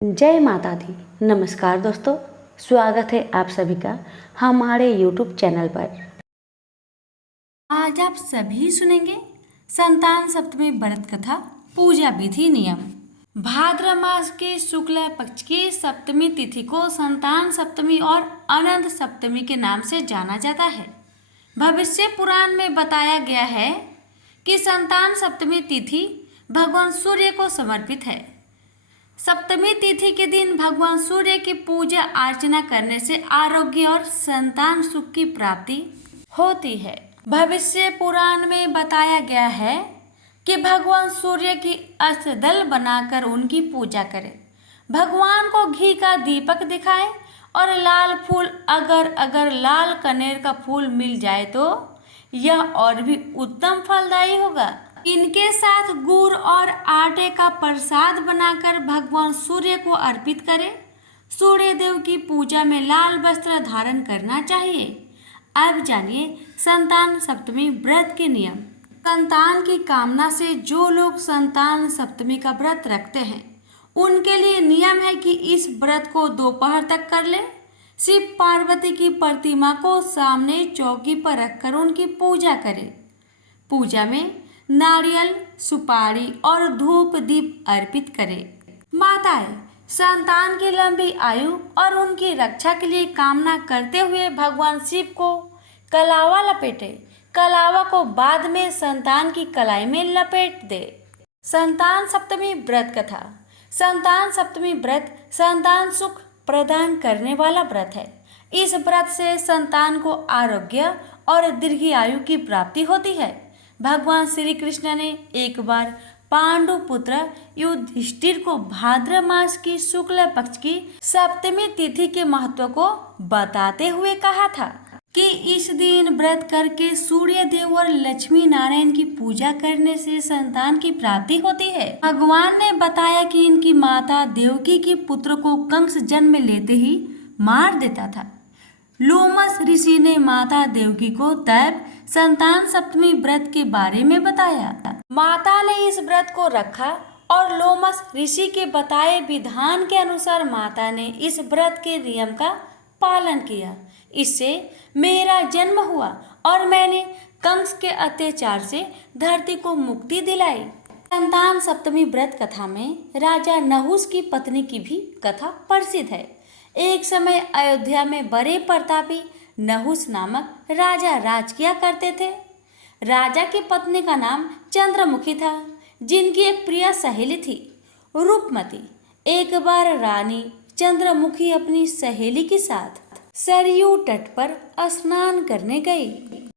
जय माता दी। नमस्कार दोस्तों, स्वागत है आप सभी का हमारे YouTube चैनल पर। आज आप सभी सुनेंगे संतान सप्तमी व्रत कथा पूजा विधि नियम। भाद्र मास के शुक्ल पक्ष की सप्तमी तिथि को संतान सप्तमी और अनंत सप्तमी के नाम से जाना जाता है। भविष्य पुराण में बताया गया है कि संतान सप्तमी तिथि भगवान सूर्य को समर्पित है। सप्तमी तिथि के दिन भगवान सूर्य की पूजा अर्चना करने से आरोग्य और संतान सुख की प्राप्ति होती है। भविष्य पुराण में बताया गया है कि भगवान सूर्य की अष्टदल बनाकर उनकी पूजा करें, भगवान को घी का दीपक दिखाएं और लाल फूल अगर लाल कनेर का फूल मिल जाए तो यह और भी उत्तम फलदायी होगा। इनके साथ गुड़ और आटे का प्रसाद बनाकर भगवान सूर्य को अर्पित करें। सूर्य देव की पूजा में लाल वस्त्र धारण करना चाहिए। अब जानिए संतान सप्तमी व्रत के नियम। संतान की कामना से जो लोग संतान सप्तमी का व्रत रखते हैं उनके लिए नियम है कि इस व्रत को दोपहर तक कर ले। शिव पार्वती की प्रतिमा को सामने चौकी पर रखकर उनकी पूजा करें। पूजा में नारियल, सुपारी और धूप दीप अर्पित करें। माताएं संतान की लंबी आयु और उनकी रक्षा के लिए कामना करते हुए भगवान शिव को कलावा लपेटे। कलावा को बाद में संतान की कलाई में लपेट दे। संतान सप्तमी व्रत कथा। संतान सप्तमी व्रत संतान सुख प्रदान करने वाला व्रत है। इस व्रत से संतान को आरोग्य और दीर्घ आयु की प्राप्ति होती है। भगवान श्री कृष्ण ने एक बार पांडु पुत्र युधिष्ठिर को भाद्र मास की शुक्ल पक्ष की सप्तमी तिथि के महत्व को बताते हुए कहा था कि इस दिन व्रत करके सूर्य देव और लक्ष्मी नारायण की पूजा करने से संतान की प्राप्ति होती है। भगवान ने बताया कि इनकी माता देवकी के पुत्र को कंस जन्म लेते ही मार देता था। लोमस ऋषि ने माता देवकी को तब संतान सप्तमी व्रत के बारे में बताया। माता ने इस व्रत को रखा और लोमस ऋषि के बताए विधान के अनुसार माता ने इस व्रत के नियम का पालन किया। इससे मेरा जन्म हुआ और मैंने कंस के अत्याचार से धरती को मुक्ति दिलाई। संतान सप्तमी व्रत कथा में राजा नहुस की पत्नी की भी कथा प्रसिद्ध है। एक समय अयोध्या में बड़े प्रतापी नहुस नामक राजा राज किया करते थे। राजा की पत्नी का नाम चंद्रमुखी था, जिनकी एक प्रिय सहेली थी रूपमती। एक बार रानी चंद्रमुखी अपनी सहेली के साथ सरयू तट पर स्नान करने गई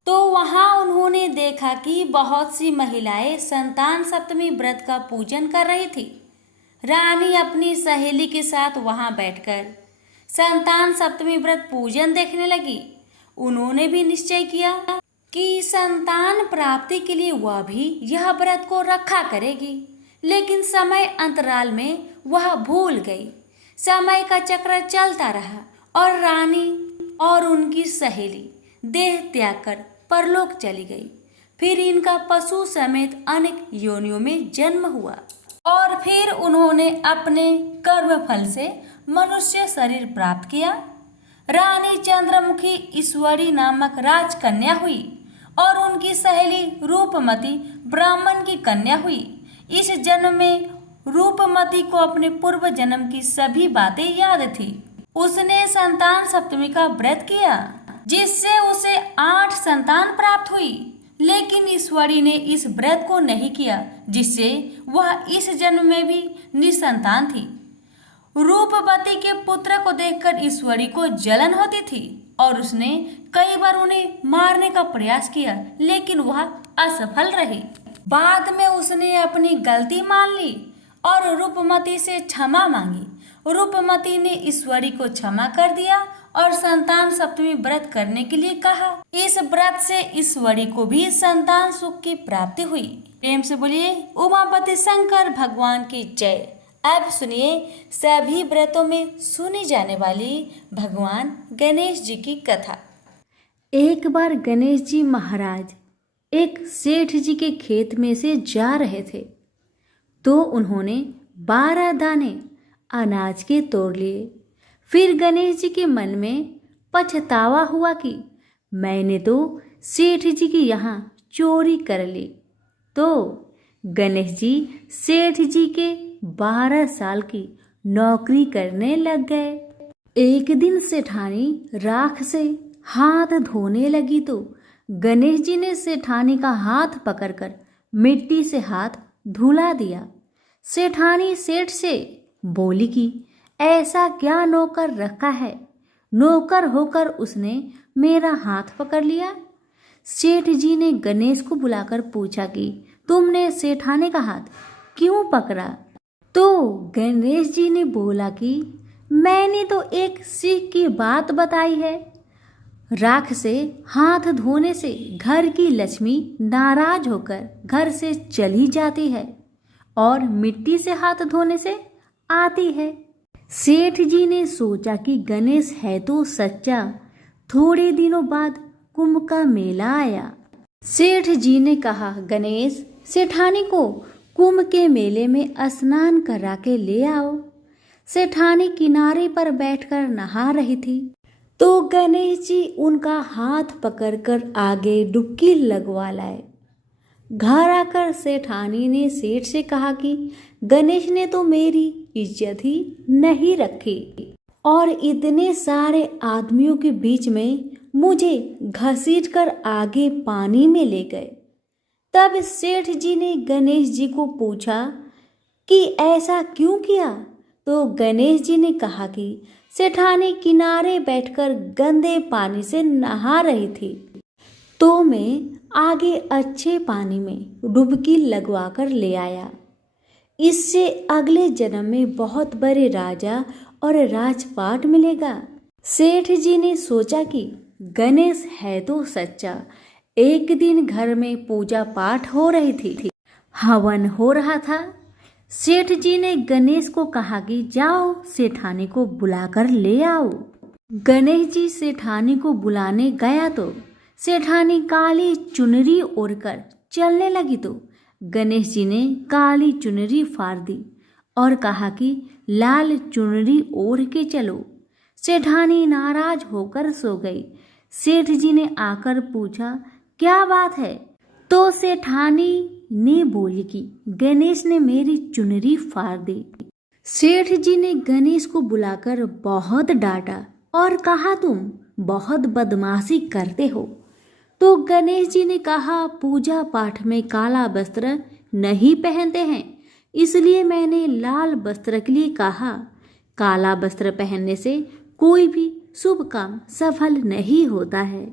तो वहां उन्होंने देखा कि बहुत सी महिलाएं संतान सप्तमी व्रत का पूजन कर रही थी। रानी अपनी सहेली के साथ वहां बैठकर संतान सप्तमी व्रत पूजन देखने लगी। उन्होंने भी निश्चय किया कि संतान प्राप्ति के लिए वह भी यह व्रत को रखा करेगी, लेकिन समय अंतराल में वह भूल गई। समय का चक्र चलता रहा और रानी और उनकी सहेली देह त्याग कर परलोक चली गई। फिर इनका पशु समेत अनेक योनियों में जन्म हुआ और फिर उन्होंने अपने कर्मफल से मनुष्य शरीर प्राप्त किया। रानी चंद्रमुखी ईश्वरी नामक राजकन्या हुई और उनकी सहेली रूपमती ब्राह्मण की कन्या हुई। इस जन्म में रूपमती को अपने पूर्व जन्म की सभी बातें याद थी। उसने संतान सप्तमी का व्रत किया, जिससे उसे 8 संतान प्राप्त हुई। लेकिन ईश्वरी ने इस व्रत को नहीं किया, जिससे वह इस जन्म में भी निसंतान थी। रूपवती के पुत्र को देखकर ईश्वरी को जलन होती थी और उसने कई बार उन्हें मारने का प्रयास किया, लेकिन वह असफल रही। बाद में उसने अपनी गलती मान ली और रूपमती से क्षमा मांगी। रूपमती ने ईश्वरी को क्षमा कर दिया और संतान सप्तमी व्रत करने के लिए कहा। इस व्रत से ईश्वरी को भी संतान सुख की प्राप्ति हुई। प्रेम से बोलिए उमापति शंकर भगवान की जय। अब सुनिए सभी व्रतों में सुनी जाने वाली भगवान गणेश जी की कथा। एक बार गणेश जी महाराज एक सेठ जी के खेत में से जा रहे थे तो उन्होंने 12 दाने अनाज के तोड़ लिए। फिर गणेश जी के मन में पछतावा हुआ कि मैंने तो सेठ जी के यहाँ चोरी कर ली। तो गणेश जी सेठ जी के 12 साल की नौकरी करने लग गए। एक दिन सेठानी राख से हाथ धोने लगी तो गणेश जी ने सेठानी का हाथ पकड़कर मिट्टी से हाथ धुला दिया। सेठानी सेठ से बोली कि ऐसा क्या नौकर रखा है, नौकर होकर उसने मेरा हाथ पकड़ लिया। सेठ जी ने गणेश को बुलाकर पूछा कि तुमने सेठानी का हाथ क्यों पकड़ा? तो गणेश जी ने बोला कि मैंने तो एक सीख की बात बताई है। राख से हाथ धोने से घर की लक्ष्मी नाराज होकर घर से चली जाती है और मिट्टी से हाथ धोने से आती है। सेठ जी ने सोचा कि गणेश है तो सच्चा। थोड़े दिनों बाद कुंभ का मेला आया। सेठ जी ने कहा, गणेश सेठानी को कुंभ के मेले में स्नान करा के ले आओ। सेठानी किनारे पर बैठकर नहा रही थी तो गणेश जी उनका हाथ पकड़कर आगे डुबकी लगवा लाए। घर आकर सेठानी ने सेठ से कहा कि गणेश ने तो मेरी इज्जत ही नहीं रखी और इतने सारे आदमियों के बीच में मुझे घसीटकर आगे पानी में ले गए। तब सेठ जी ने गणेश जी को पूछा कि ऐसा क्यों किया? तो गणेश जी ने कहा कि सेठानी किनारे बैठकर गंदे पानी से नहा रही थी तो मैं आगे अच्छे पानी में डुबकी लगवाकर ले आया। इससे अगले जन्म में बहुत बड़े राजा और राजपाट मिलेगा। सेठ जी ने सोचा कि गणेश है तो सच्चा। एक दिन घर में पूजा पाठ हो रही थी, हवन हो रहा था। सेठ जी ने गणेश को कहा कि जाओ सेठानी को बुलाकर ले आओ। गणेश जी सेठानी को बुलाने गया तो सेठानी काली चुनरी ओढ़कर चलने लगी तो गणेश जी ने काली चुनरी फाड़ दी और कहा कि लाल चुनरी ओढ़ के चलो। सेठानी नाराज होकर सो गई। सेठ जी ने आकर पूछा, क्या बात है? तो सेठानी ने बोली कि गणेश ने मेरी चुनरी फाड़ दी। सेठ जी ने गणेश को बुलाकर बहुत डांटा और कहा, तुम बहुत बदमाशी करते हो। तो गणेश जी ने कहा, पूजा पाठ में काला वस्त्र नहीं पहनते हैं, इसलिए मैंने लाल वस्त्र के लिए कहा। काला वस्त्र पहनने से कोई भी शुभ काम सफल नहीं होता है।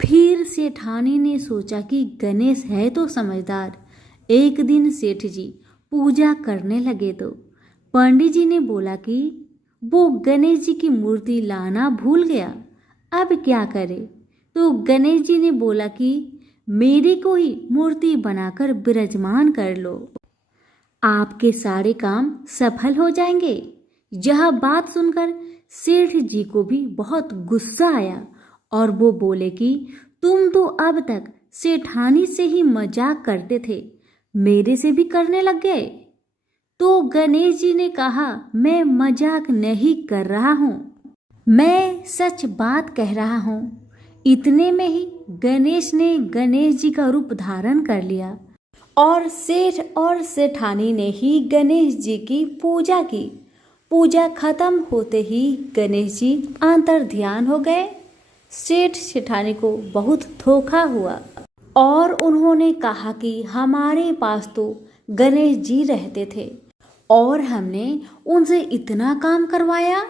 फिर सेठानी ने सोचा कि गणेश है तो समझदार। एक दिन सेठ जी पूजा करने लगे तो पंडित जी ने बोला कि वो गणेश जी की मूर्ति लाना भूल गया, अब क्या करे? तो गणेश जी ने बोला कि मेरे को ही मूर्ति बनाकर विराजमान कर लो, आपके सारे काम सफल हो जाएंगे। यह बात सुनकर सेठ जी को भी बहुत गुस्सा आया और वो बोले कि तुम तो अब तक सेठानी से ही मजाक करते थे, मेरे से भी करने लग गए। तो गणेश जी ने कहा, मैं मजाक नहीं कर रहा हूँ, मैं सच बात कह रहा हूँ। इतने में ही गणेश ने गणेश जी का रूप धारण कर लिया और सेठ और सेठानी ने ही गणेश जी की पूजा की। पूजा खत्म होते ही गणेश जी अंतर ध्यान हो गए। सेठ सेठानी को बहुत धोखा हुआ और उन्होंने कहा कि हमारे पास तो गणेश जी रहते थे और हमने उनसे इतना काम करवाया।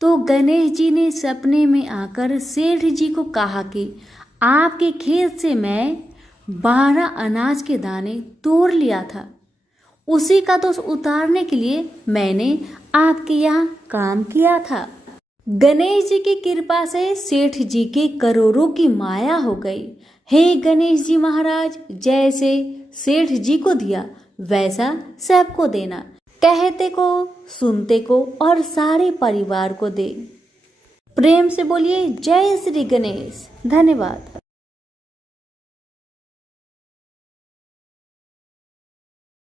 तो गणेश जी ने सपने में आकर सेठ जी को कहा कि आपके खेत से मैं 12 अनाज के दाने तोड़ लिया था, उसी का दोष उतारने के लिए मैंने आपके यहाँ काम किया था। गणेश जी की कृपा से सेठ जी के करोड़ों की माया हो गई। हे गणेश जी महाराज, जैसे सेठ जी को दिया वैसा सबको देना, कहते को सुनते को और सारे परिवार को दे। प्रेम से बोलिए जय श्री गणेश। धन्यवाद।